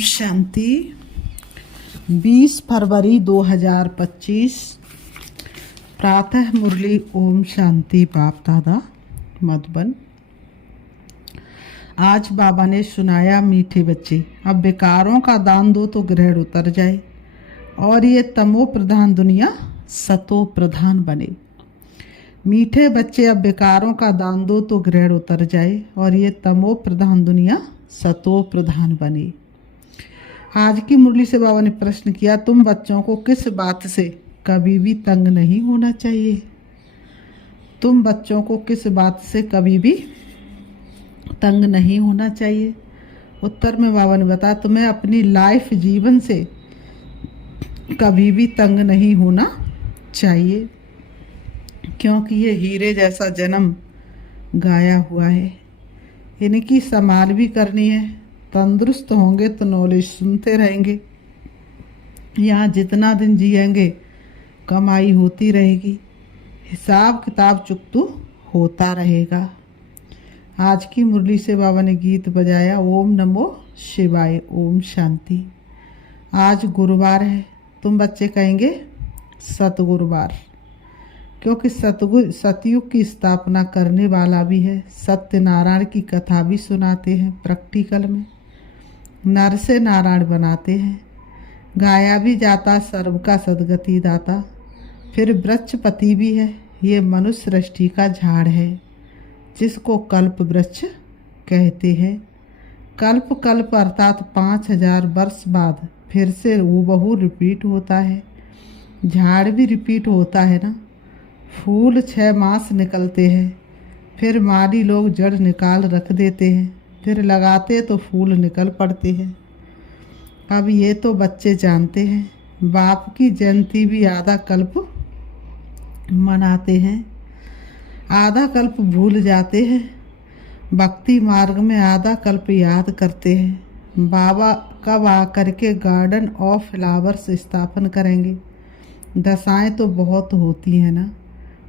शांति। 20 फरवरी 2025 प्रातः मुरली। ओम शांति। बाप दादा मधुबन। आज बाबा ने सुनाया, मीठे बच्चे अब विकारों का दान दो तो ग्रहण उतर जाए और ये तमो प्रधान दुनिया सतो प्रधान बने। मीठे बच्चे अब विकारों का दान दो तो ग्रहण उतर जाए और ये तमो प्रधान दुनिया सतो प्रधान बने। आज की मुरली से बाबा ने प्रश्न किया, तुम बच्चों को किस बात से कभी भी तंग नहीं होना चाहिए? तुम बच्चों को किस बात से कभी भी तंग नहीं होना चाहिए? उत्तर में बाबा ने बताया, तुम्हें अपनी लाइफ जीवन से कभी भी तंग नहीं होना चाहिए, क्योंकि ये हीरे जैसा जन्म गाया हुआ है। इनकी संभाल भी करनी है। तंदुरुस्त होंगे तो नॉलेज सुनते रहेंगे। यहाँ जितना दिन जिएंगे कमाई होती रहेगी, हिसाब किताब चुकतू होता रहेगा। आज की मुरली से बाबा ने गीत बजाया, ओम नमो शिवाय। ओम शांति। आज गुरुवार है। तुम बच्चे कहेंगे सतगुरुवार, क्योंकि सतयुग की स्थापना करने वाला भी है। सत्यनारायण की कथा भी सुनाते हैं प्रैक्टिकल में। नर से नारायण बनाते हैं। गाया भी जाता सर्व का सदगति दाता। फिर वृक्षपति भी है। ये मनुष्य सृष्टि का झाड़ है, जिसको कल्प वृक्ष कहते हैं। कल्प कल्प अर्थात 5000 वर्ष बाद फिर से हूबहू रिपीट होता है। झाड़ भी रिपीट होता है ना। फूल 6 मास निकलते हैं, फिर माली लोग जड़ निकाल रख देते हैं, फिर लगाते तो फूल निकल पड़ते हैं। अब ये तो बच्चे जानते हैं। बाप की जयंती भी आधा कल्प मनाते हैं, आधा कल्प भूल जाते हैं। भक्ति मार्ग में आधा कल्प याद करते हैं। बाबा कब आकर के गार्डन ऑफ फ्लावर्स स्थापन करेंगे? दशाएं तो बहुत होती हैं ना।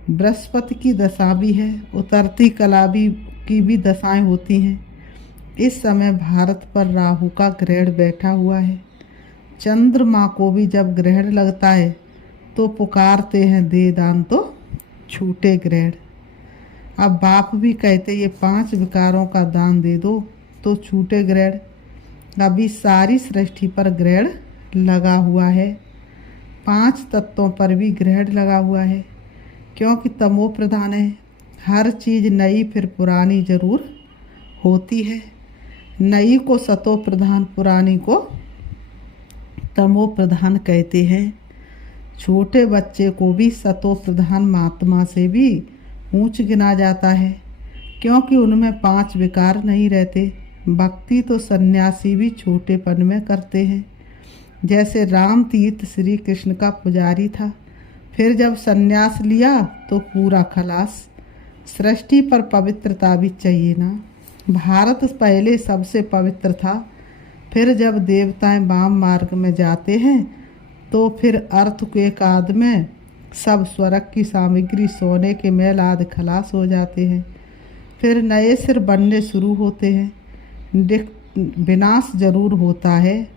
बृहस्पति की दशा भी है, उतरती कला की भी दशाएं होती हैं। इस समय भारत पर राहु का ग्रहण बैठा हुआ है। चंद्रमा को भी जब ग्रहण लगता है तो पुकारते हैं, दे दान तो छूटे ग्रहण। अब बाप भी कहते, ये 5 विकारों का दान दे दो तो छूटे ग्रहण। अभी सारी सृष्टि पर ग्रहण लगा हुआ है। 5 तत्वों पर भी ग्रहण लगा हुआ है, क्योंकि तमो प्रधान है। हर चीज़ नई फिर पुरानी जरूर होती है। नई को सतो प्रधान, पुरानी को तमो प्रधान कहते हैं। छोटे बच्चे को भी सतो प्रधान महात्मा से भी ऊंच गिना जाता है, क्योंकि उनमें 5 विकार नहीं रहते। भक्ति तो सन्यासी भी छोटेपन में करते हैं। जैसे राम तीर्थ श्री कृष्ण का पुजारी था, फिर जब सन्यास लिया तो पूरा खलास। सृष्टि पर पवित्रता भी चाहिए ना। भारत पहले सबसे पवित्र था, फिर जब देवताएं वाम मार्ग में जाते हैं तो फिर अर्थक्वेक आदि में सब स्वर्ग की सामग्री, सोने के मैल आदि खलास हो जाते हैं। फिर नए सिर बनने शुरू होते हैं। विनाश जरूर होता है।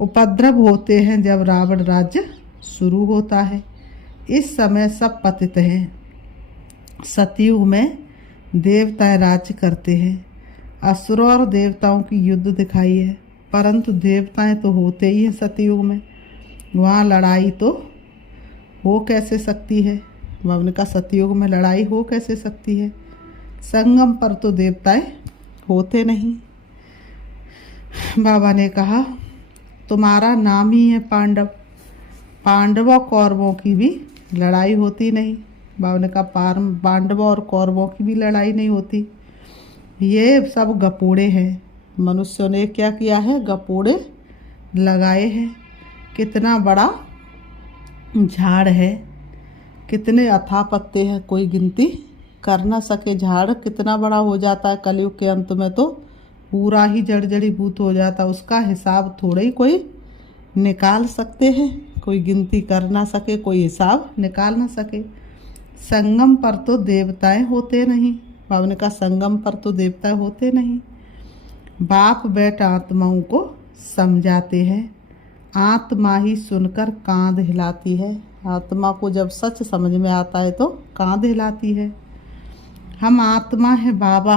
उपद्रव होते हैं जब रावण राज्य शुरू होता है। इस समय सब पतित हैं। सतयुग में देवताएं राज्य करते हैं। असुरों और देवताओं की युद्ध दिखाई है, परंतु देवताएं तो होते ही हैं सतयुग में। वहाँ लड़ाई तो हो कैसे सकती है? भवन का सतयुग में लड़ाई हो कैसे सकती है? संगम पर तो देवताएं होते नहीं। बाबा ने कहा, तुम्हारा नाम ही है पांडव। पांडवों कौरवों की भी लड़ाई होती नहीं। बाबा ने कहा, पांडवों और कौरवों की भी लड़ाई नहीं होती। ये सब गपोड़े हैं। मनुष्यों ने क्या किया है? गपोड़े लगाए हैं। कितना बड़ा झाड़ है, कितने अथाह पत्ते हैं, कोई गिनती कर ना सके। झाड़ कितना बड़ा हो जाता है कलयुग के अंत में, तो पूरा ही जड़ जड़ीभूत हो जाता। उसका हिसाब थोड़ा ही कोई निकाल सकते हैं। कोई गिनती कर ना सके, कोई हिसाब निकाल ना सके। संगम पर तो देवताएं होते नहीं। बाबा ने कहा, संगम पर तो देवता होते नहीं। बाप बेटा आत्माओं को समझाते हैं। आत्मा ही सुनकर कांध हिलाती है। आत्मा को जब सच समझ में आता है तो कांध हिलाती है। हम आत्मा है बाबा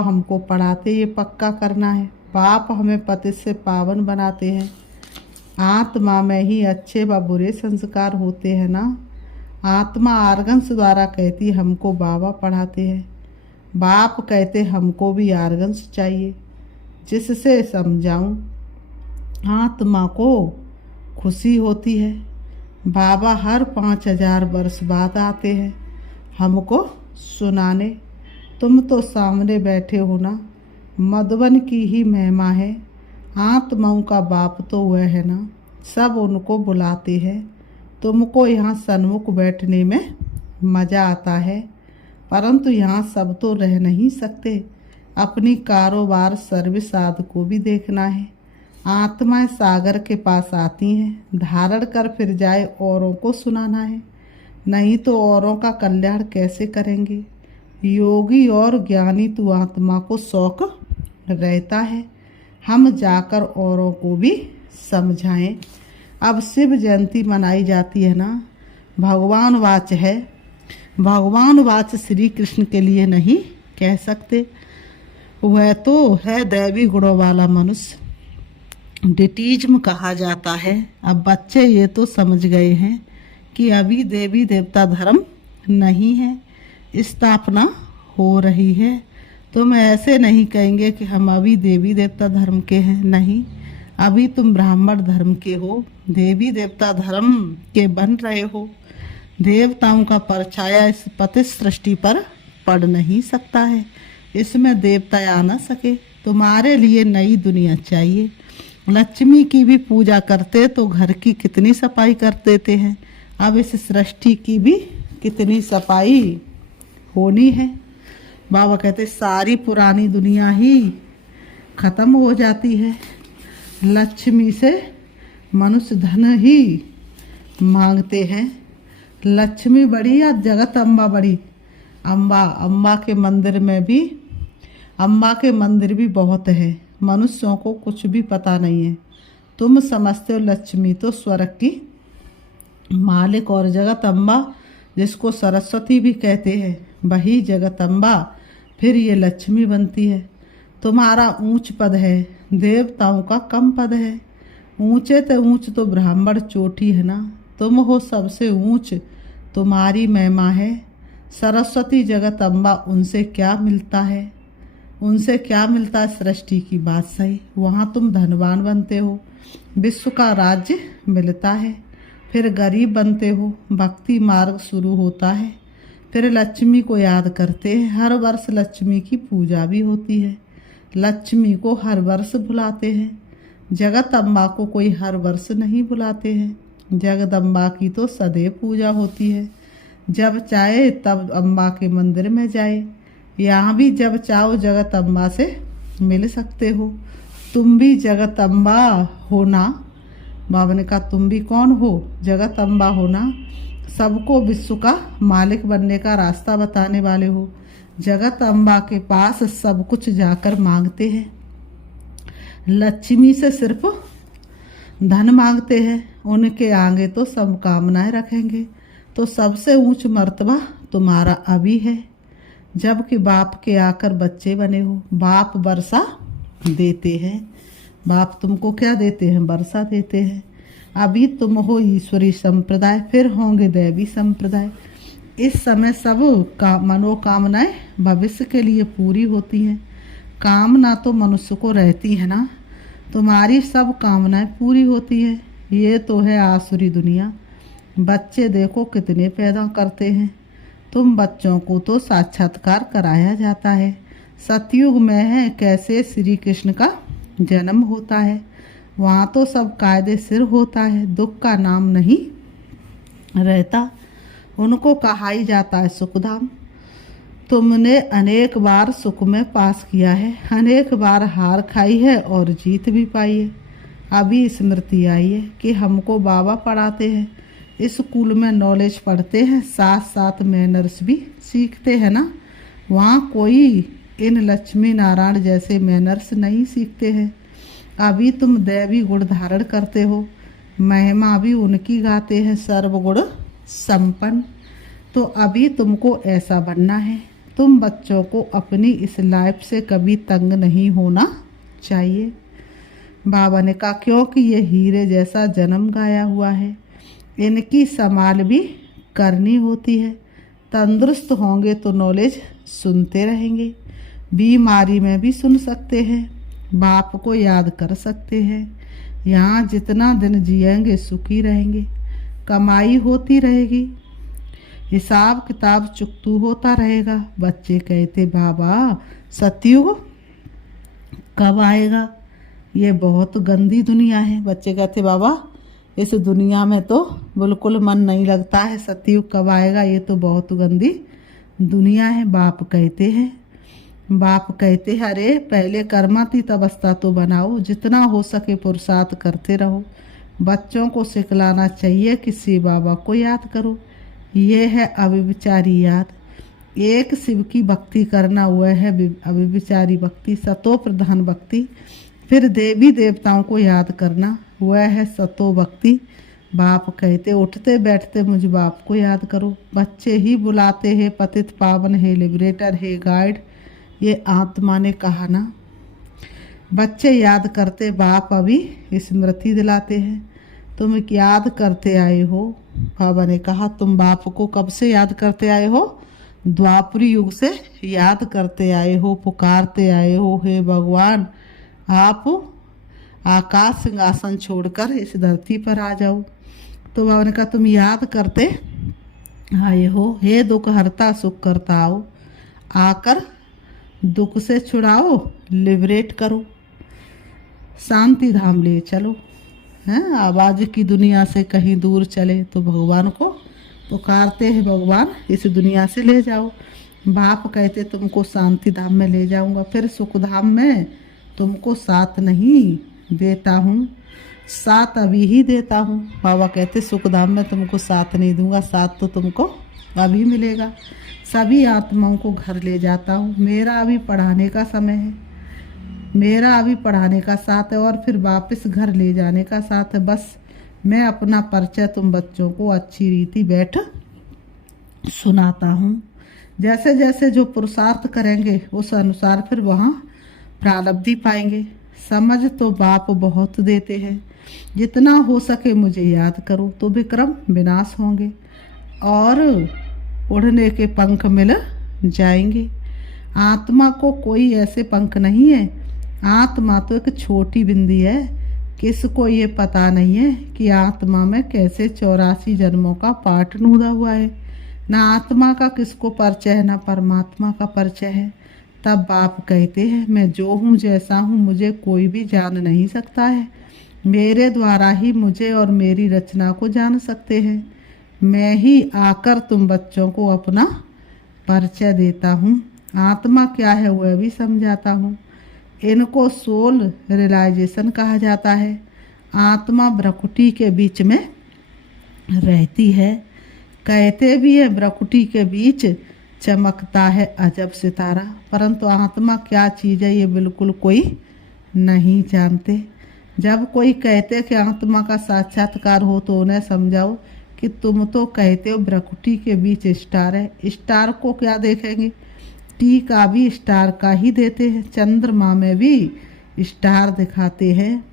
हमको पढ़ाते, ये पक्का करना है। बाप हमें पतित से पावन बनाते हैं। आत्मा में ही अच्छे व बुरे संस्कार होते हैं ना। आत्मा आर्गन्स द्वारा कहती हमको बाबा पढ़ाते हैं। बाप कहते हमको भी आर्गन्स चाहिए जिससे समझाऊं। आत्मा को खुशी होती है। बाबा हर 5000 वर्ष बाद आते हैं हमको सुनाने। तुम तो सामने बैठे हो ना, मधुबन की ही महिमा है। आत्माओं का बाप तो वह है ना, सब उनको बुलाते हैं। तुमको यहाँ सन्मुख बैठने में मज़ा आता है, परंतु यहाँ सब तो रह नहीं सकते। अपनी कारोबार सर्विस आदि को भी देखना है। आत्माएं सागर के पास आती हैं, धारण कर फिर जाए औरों को सुनाना है। नहीं तो औरों का कल्याण कैसे करेंगे। योगी और ज्ञानी तो आत्मा को शौक रहता है हम जाकर औरों को भी समझाएं। अब शिव जयंती मनाई जाती है ना। भगवान वाच है। भगवान वाच श्री कृष्ण के लिए नहीं कह सकते। वह तो है दैवी गुणों वाला मनुष्य, डिटीज्म कहा जाता है। अब बच्चे ये तो समझ गए हैं कि अभी देवी देवता धर्म नहीं है, स्थापना हो रही है। तुम ऐसे नहीं कहेंगे कि हम अभी देवी देवता धर्म के हैं, नहीं, अभी तुम ब्राह्मण धर्म के हो, देवी देवता धर्म के बन रहे हो। देवताओं का परछाया इस पतित सृष्टि पर पड़ नहीं सकता है, इसमें देवता आ न सके। तुम्हारे लिए नई दुनिया चाहिए। लक्ष्मी की भी पूजा करते तो घर की कितनी सफाई कर देते हैं, अब इस सृष्टि की भी कितनी सफाई होनी है। बाबा कहते सारी पुरानी दुनिया ही खत्म हो जाती है। लक्ष्मी से मनुष्य धन ही मांगते हैं। लक्ष्मी बड़ी या जगत अम्बा बड़ी? अम्बा के मंदिर में भी, अम्बा के मंदिर भी बहुत है। मनुष्यों को कुछ भी पता नहीं है। तुम समझते हो लक्ष्मी तो स्वर्ग की मालिक और जगत अम्बा, जिसको सरस्वती भी कहते हैं, वही जगत अम्बा फिर ये लक्ष्मी बनती है। तुम्हारा ऊंच पद है, देवताओं का कम पद है। ऊंचे तो ऊंच तो ब्राह्मण चोटी है ना, तुम हो सबसे ऊंच, तुम्हारी महिमा है। सरस्वती जगत अम्बा, उनसे क्या मिलता है? उनसे क्या मिलता है? सृष्टि की बात सही, वहाँ तुम धनवान बनते हो, विश्व का राज्य मिलता है, फिर गरीब बनते हो, भक्ति मार्ग शुरू होता है, फिर लक्ष्मी को याद करते हैं। हर वर्ष लक्ष्मी की पूजा भी होती है। लक्ष्मी को हर वर्ष बुलाते हैं। जगत अम्बा को कोई हर वर्ष नहीं बुलाते हैं। जगदम्बा की तो सदैव पूजा होती है। जब चाहे तब अम्बा के मंदिर में जाए। यहाँ भी जब चाहो जगत अम्बा से मिल सकते हो। तुम भी जगत अम्बा हो ना। बाबा ने कहा तुम भी कौन हो? जगत अम्बा हो ना। सबको विश्व का मालिक बनने का रास्ता बताने वाले हो। जगत अम्बा के पास सब कुछ जाकर मांगते हैं। लक्ष्मी से सिर्फ धन मांगते हैं, उनके आगे तो सब कामनाएं रखेंगे। तो सबसे ऊंच मर्तबा तुम्हारा अभी है, जबकि बाप के आकर बच्चे बने हो। बाप वर्षा देते हैं। बाप तुमको क्या देते हैं? वर्षा देते हैं। अभी तुम हो ईश्वरी संप्रदाय, फिर होंगे दैवी संप्रदाय। इस समय सब मनोकामनाएं भविष्य के लिए पूरी होती हैं। कामना तो मनुष्य को रहती है ना। तुम्हारी सब कामनाएं पूरी होती है। ये तो है आसुरी दुनिया। बच्चे देखो कितने पैदा करते हैं। तुम बच्चों को तो साक्षात्कार कराया जाता है। सतयुग में है कैसे श्री कृष्ण का जन्म होता है। वहाँ तो सब कायदे सिर होता है, दुख का नाम नहीं रहता। उनको कहा ही जाता है सुखधाम। तुमने अनेक बार सुख में पास किया है, अनेक बार हार खाई है और जीत भी पाई है। अभी स्मृति आई है कि हमको बाबा पढ़ाते हैं। इस स्कूल में नॉलेज पढ़ते हैं, साथ साथ मैनर्स भी सीखते हैं ना। वहाँ कोई इन लक्ष्मी नारायण जैसे मैनर्स नहीं सीखते हैं। अभी तुम दैवी गुण धारण करते हो, महिमा भी उनकी गाते हैं सर्वगुण संपन्न। तो अभी तुमको ऐसा बनना है। तुम बच्चों को अपनी इस लाइफ से कभी तंग नहीं होना चाहिए। बाबा ने कहा क्योंकि ये हीरे जैसा जन्म गाया हुआ है, इनकी संभाल भी करनी होती है। तंदुरुस्त होंगे तो नॉलेज सुनते रहेंगे, बीमारी में भी सुन सकते हैं, बाप को याद कर सकते हैं। यहाँ जितना दिन जिएंगे सुखी रहेंगे, कमाई होती रहेगी, हिसाब किताब चुकतू होता रहेगा। बच्चे कहते बाबा सतयुग कब आएगा, ये बहुत गंदी दुनिया है। बच्चे कहते बाबा इस दुनिया में तो बिल्कुल मन नहीं लगता है, सतयुग कब आएगा, ये तो बहुत गंदी दुनिया है। बाप कहते हैं अरे पहले कर्मातीत अवस्था तो बनाओ, जितना हो सके पुरुषार्थ करते रहो। बच्चों को सिखलाना चाहिए कि शिव बाबा को याद करो, ये है अव्यभिचारी याद। एक शिव की भक्ति करना हुआ है अव्यभिचारी भक्ति, सतो प्रधान भक्ति। फिर देवी देवताओं को याद करना हुआ है सतो भक्ति। बाप कहते उठते बैठते मुझ बाप को याद करो। बच्चे ही बुलाते हैं पतित पावन है, लिबरेटर है, गाइड, ये आत्मा ने कहा ना। बच्चे याद करते, बाप अभी स्मृति दिलाते हैं। तुम याद करते आए हो, बाबा ने कहा तुम बाप को कब से याद करते आए हो, द्वापरी युग से याद करते आए हो, पुकारते आए हो हे भगवान आप आकाश सिंहासन छोड़कर इस धरती पर आ जाओ। तो बाबा ने कहा तुम याद करते आए हो, हे दुख हरता सुख करता आओ, आकर दुख से छुड़ाओ, लिबरेट करो, शांति धाम ले चलो। हैं आवाज़ की दुनिया से कहीं दूर चले तो भगवान को पुकारते हैं, भगवान इस दुनिया से ले जाओ। बाप कहते तुमको शांति धाम में ले जाऊंगा, फिर सुख धाम में तुमको साथ नहीं देता हूँ, साथ अभी ही देता हूँ। बाबा कहते सुख धाम में तुमको साथ नहीं दूंगा, साथ तो तुमको अभी मिलेगा। सभी आत्माओं को घर ले जाता हूँ, मेरा अभी पढ़ाने का समय है, मेरा अभी पढ़ाने का साथ है और फिर वापस घर ले जाने का साथ है। बस मैं अपना परिचय तुम बच्चों को अच्छी रीति बैठ सुनाता हूँ। जैसे जैसे जो पुरुषार्थ करेंगे उस अनुसार फिर वहाँ प्रारब्धि पाएंगे। समझ तो बाप बहुत देते हैं, जितना हो सके मुझे याद करो तो विक्रम विनाश होंगे और उड़ने के पंख मिल जाएंगे। आत्मा को कोई ऐसे पंख नहीं है, आत्मा तो एक छोटी बिंदी है। किसको ये पता नहीं है कि आत्मा में कैसे 84 जन्मों का पाठ नूदा हुआ है। ना आत्मा का किसको परिचय है, ना परमात्मा का परिचय है। तब बाप कहते हैं मैं जो हूँ जैसा हूँ मुझे कोई भी जान नहीं सकता है, मेरे द्वारा ही मुझे और मेरी रचना को जान सकते हैं। मैं ही आकर तुम बच्चों को अपना परिचय देता हूँ, आत्मा क्या है वह भी समझाता हूँ। इनको सोल रियलाइजेशन कहा जाता है। आत्मा भ्रकुटी के बीच में रहती है, कहते भी है भ्रकुटी के बीच चमकता है अजब सितारा, परंतु आत्मा क्या चीज़ है ये बिल्कुल कोई नहीं जानते। जब कोई कहते कि आत्मा का साक्षात्कार हो तो उन्हें समझाओ कि तुम तो कहते हो भ्रकुटी के बीच स्टार है, स्टार को क्या देखेंगे, टी का भी स्टार का ही देते हैं, चंद्रमा में भी स्टार दिखाते हैं।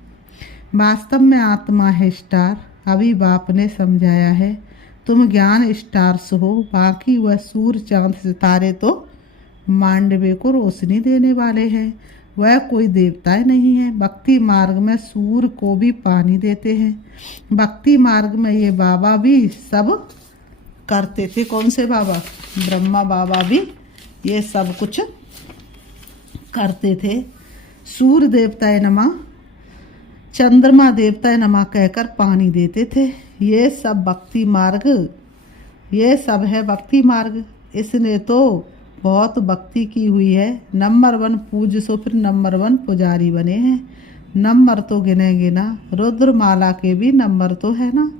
वास्तव में आत्मा है स्टार, अभी बाप ने समझाया है। तुम ज्ञान स्टार्स हो, बाकी वह सूर्य चांद सितारे तो मांडवे को रोशनी देने वाले हैं, वह कोई देवताएं नहीं है। भक्ति मार्ग में सूर्य को भी पानी देते हैं। भक्ति मार्ग में ये बाबा भी सब करते थे। कौन से बाबा? ब्रह्मा बाबा भी ये सब कुछ करते थे। सूर्य देवताए नमः, चंद्रमा देवताए नमः कहकर पानी देते थे। ये सब भक्ति मार्ग, ये सब है भक्ति मार्ग। इसने तो बहुत भक्ति की हुई है। नंबर 1 पूज सो फिर नंबर 1 पुजारी बने हैं। नंबर तो गिनेंगे ना, रुद्रमाला के भी नंबर तो है ना।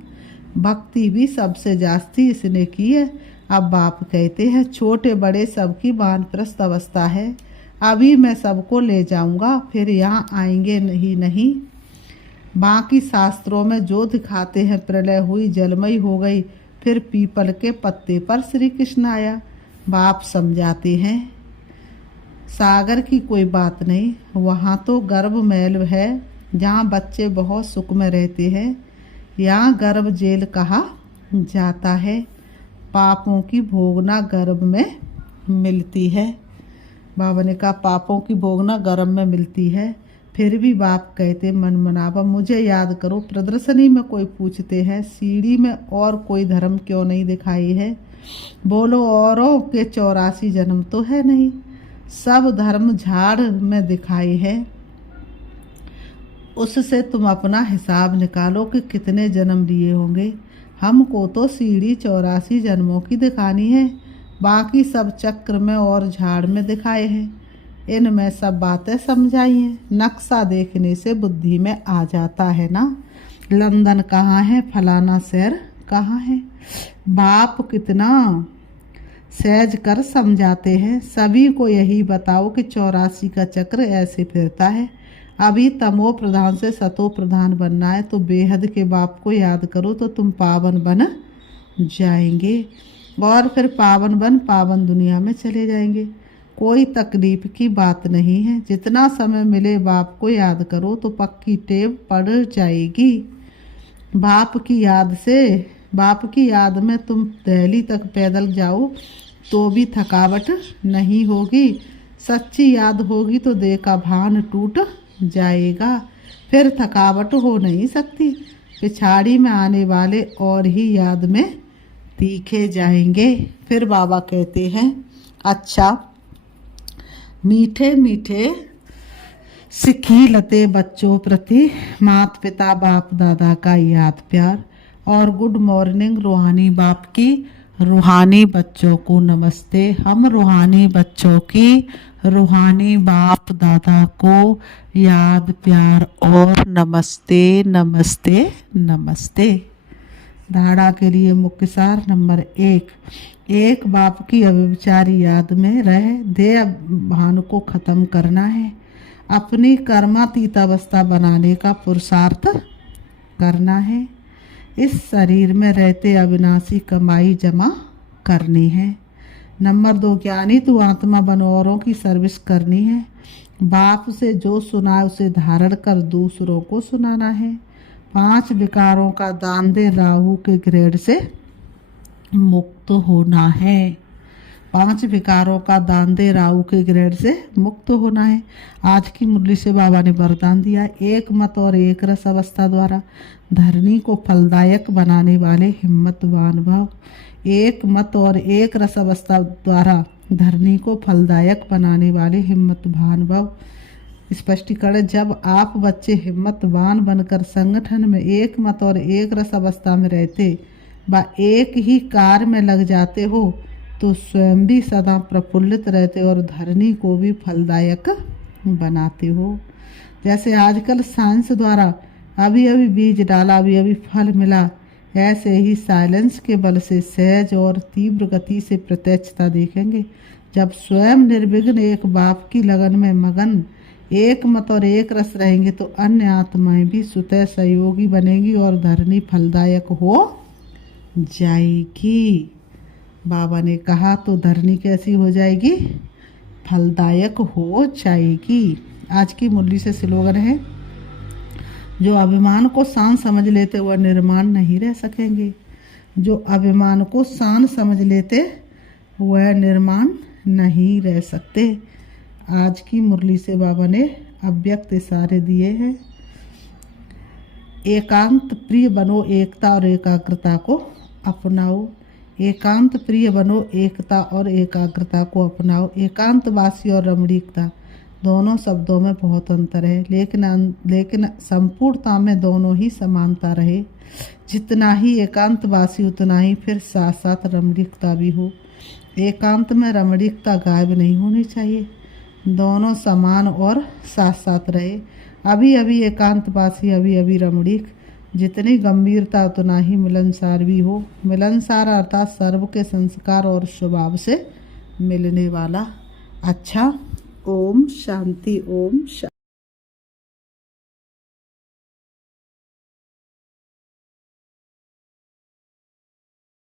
भक्ति भी सबसे जास्ती इसने की है। अब बाप कहते हैं छोटे बड़े सबकी वानप्रस्थ अवस्था है। अभी मैं सबको ले जाऊंगा, फिर यहाँ आएंगे नहीं नहीं। बाकी शास्त्रों में जो दिखाते हैं प्रलय हुई जलमयी हो गई, फिर पीपल के पत्ते पर श्री कृष्ण आया। बाप समझाते हैं सागर की कोई बात नहीं, वहाँ तो गर्भ मैल है जहाँ बच्चे बहुत सुख में रहते हैं। यहाँ गर्भ जेल कहा जाता है, पापों की भोगना गर्भ में मिलती है। बाबा ने कहा पापों की भोगना गर्भ में मिलती है। फिर भी बाप कहते मन मनावा मुझे याद करो। प्रदर्शनी में कोई पूछते हैं सीढ़ी में और कोई धर्म क्यों नहीं दिखाई है। बोलो औरों के 84 जन्म तो है नहीं, सब धर्म झाड़ में दिखाई है। उससे तुम अपना हिसाब निकालो कि कितने जन्म लिए होंगे। हमको तो सीढ़ी 84 जन्मों की दिखानी है, बाकी सब चक्र में और झाड़ में दिखाए हैं। इनमें सब बातें समझाई हैं। नक्शा देखने से बुद्धि में आ जाता है ना, लंदन कहाँ है, फलाना शहर कहाँ है। बाप कितना सहज कर समझाते हैं। सभी को यही बताओ कि 84 का चक्र ऐसे फिरता है। अभी तमो प्रधान से सतो प्रधान बनना है, तो बेहद के बाप को याद करो तो तुम पावन बन जाएंगे, और फिर पावन बन पावन दुनिया में चले जाएंगे। कोई तकलीफ की बात नहीं है। जितना समय मिले बाप को याद करो तो पक्की टेव पड़ जाएगी। बाप की याद में तुम दिल्ली तक पैदल जाओ तो भी थकावट नहीं होगी। सच्ची याद होगी तो देह का भान टूट जाएगा, फिर थकावट हो नहीं सकती। पिछाड़ी में आने वाले और ही याद में तीखे जाएंगे। फिर बाबा कहते हैं अच्छा मीठे मीठे सिखी लते बच्चों प्रति माता पिता बाप दादा का याद प्यार, और गुड मॉर्निंग रूहानी बाप की रूहानी बच्चों को नमस्ते। हम रूहानी बच्चों की रूहानी बाप दादा को याद प्यार और नमस्ते नमस्ते नमस्ते। धारणा के लिए मुख्य सार नंबर 1, एक बाप की अव्यभिचारी याद में रह देह भान को खत्म करना है। अपनी कर्मातीत अवस्था बनाने का पुरुषार्थ करना है। इस शरीर में रहते अविनाशी कमाई जमा करनी है। नंबर 2, ज्ञानी तू आत्मा बनो, औरों की सर्विस करनी है। बाप से जो सुना उसे धारण कर दूसरों को सुनाना है। 5 विकारों का दान दे, राहु के ग्रेड से मुक्त होना है। 5 विकारों का दान दे, राहु के ग्रेड से मुक्त होना है। आज की मुरली से बाबा ने वरदान दिया, एक मत और एक रस अवस्था द्वारा धरनी को फलदायक बनाने वाले हिम्मतवान भव। एक मत और एक रस अवस्था द्वारा धरनी को फलदायक बनाने वाले हिम्मतवान भव। स्पष्टीकरण, जब आप बच्चे हिम्मतवान बनकर संगठन में एक मत और एक रस अवस्था में रहते व एक ही कार्य में लग जाते हो तो स्वयं भी सदा प्रफुल्लित रहते और धरनी को भी फलदायक बनाते हो। जैसे आजकल साइंस द्वारा अभी अभी बीज डाला, अभी अभी फल मिला, ऐसे ही साइलेंस के बल से सहज और तीव्र गति से प्रत्यक्षता देखेंगे। जब स्वयं निर्विघ्न एक बाप की लगन में मगन एक मत और एक रस रहेंगे तो अन्य आत्माएं भी स्वतः सहयोगी बनेंगी और धरनी फलदायक हो जाएगी। बाबा ने कहा तो धरनी कैसी हो जाएगी? फलदायक हो जाएगी। आज की मुरली से स्लोगन है, जो अभिमान को शान समझ लेते वह निर्माण नहीं रह सकेंगे। जो अभिमान को शान समझ लेते वह निर्माण नहीं रह सकते। आज की मुरली से बाबा ने अव्यक्त इशारे दिए हैं। एकांत प्रिय बनो, एकता और एकाग्रता को अपनाओ। एकांत प्रिय बनो, एकता और एकाग्रता को अपनाओ। एकांतवासी और रमणीकता दोनों शब्दों में बहुत अंतर है, लेकिन संपूर्णता में दोनों ही समानता रहे। जितना ही एकांतवासी उतना ही फिर साथ साथ रमणीकता भी हो। एकांत में रमणीकता गायब नहीं होनी चाहिए, दोनों समान और साथ साथ रहे। अभी अभी एकांतवासी, अभी अभी रमणीक। जितनी गंभीरता उतना ही मिलनसार भी हो। मिलनसार अर्थात सर्व के संस्कार और स्वभाव से मिलने वाला। अच्छा, ओम शांति ओम शांति।